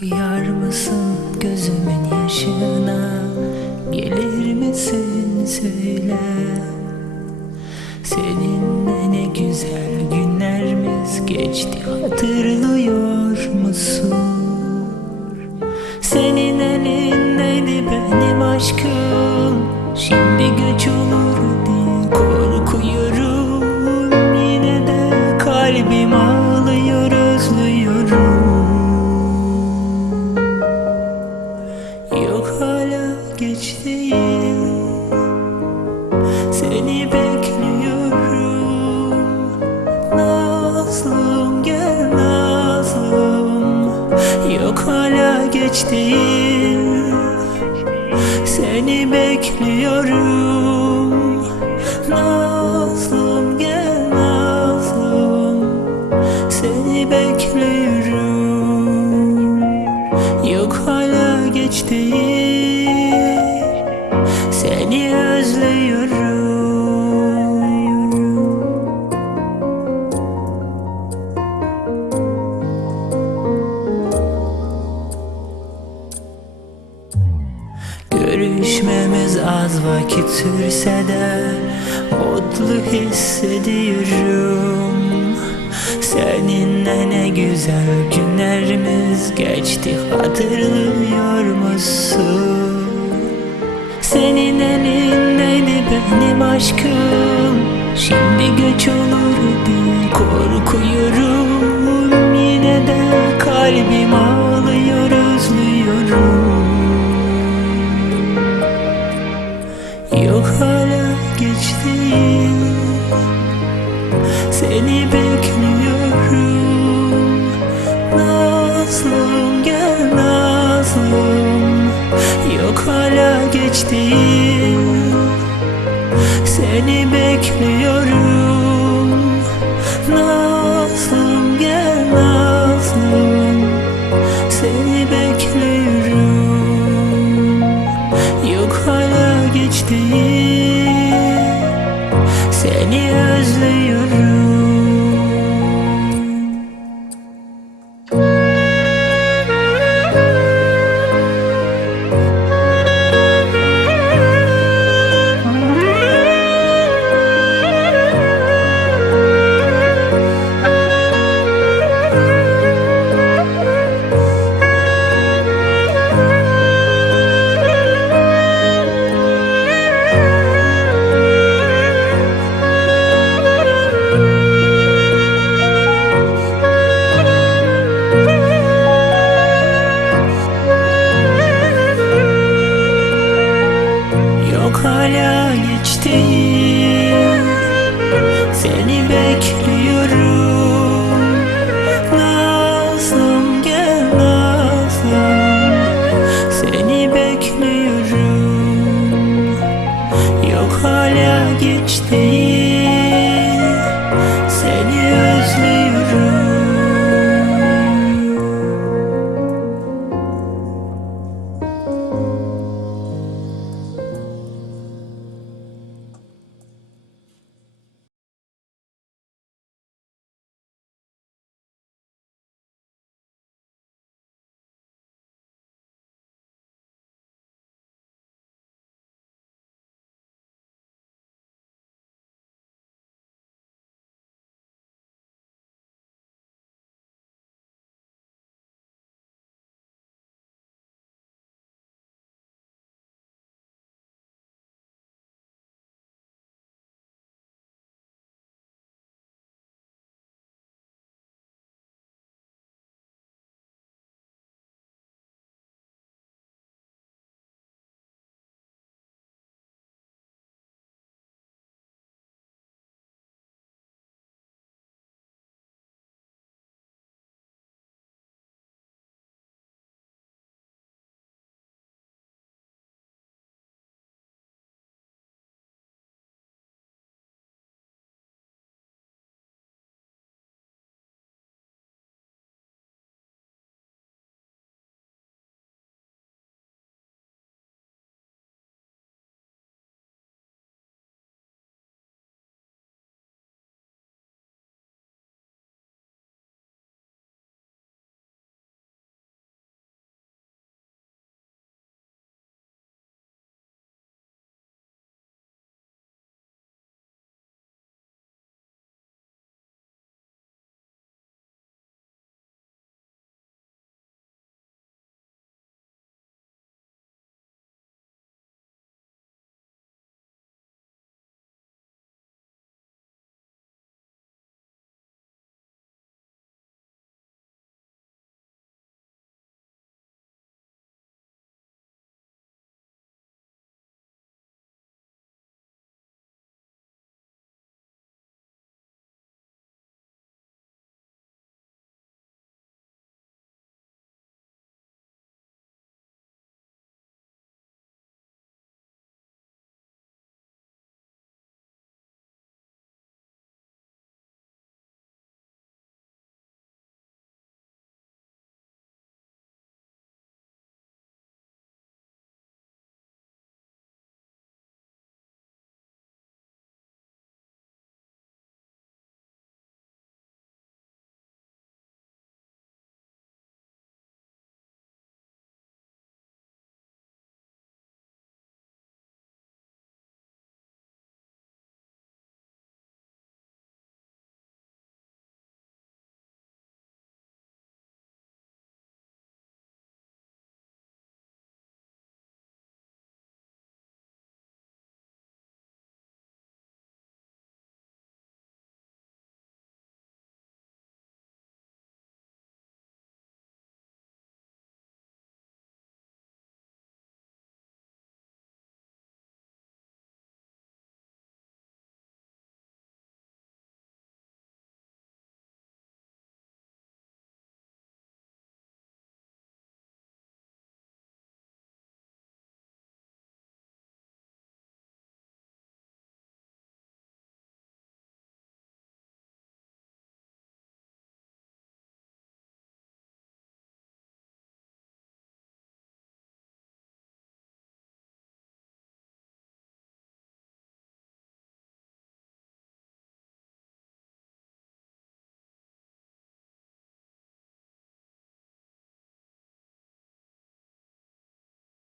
Kıyar mısın gözümün yaşına? Gelir misin söyle. Seninle ne güzel günlerimiz geçti, hatırlıyor musun? Senin elindeydi benim aşkım, şimdi göç olur diye korkuyorum. Yine de kalbim ağlıyor, özlüyorum. Yok, hala geç değil, seni bekliyorum. Nazlım, gel Nazlım. Yok, hala geç değil, seni bekliyorum. Nazlım, gel Nazlım, seni bekliyorum. Yok, hala geç değil, seni özlüyorum. Görüşmemiz az vakit sürse de mutlu hissediyorum. Seninle ne güzel günlerimiz geçti, hatırlıyor musun? Senin elindeydi benim aşkım, şimdi göç olur diye korkuyorum. Yine de kalbim ağlıyor, özlüyorum. Yok, hala geç değil, seni bekliyorum. Nazlım, gel Nazlım. Yok, hala geç değil, seni bekliyorum.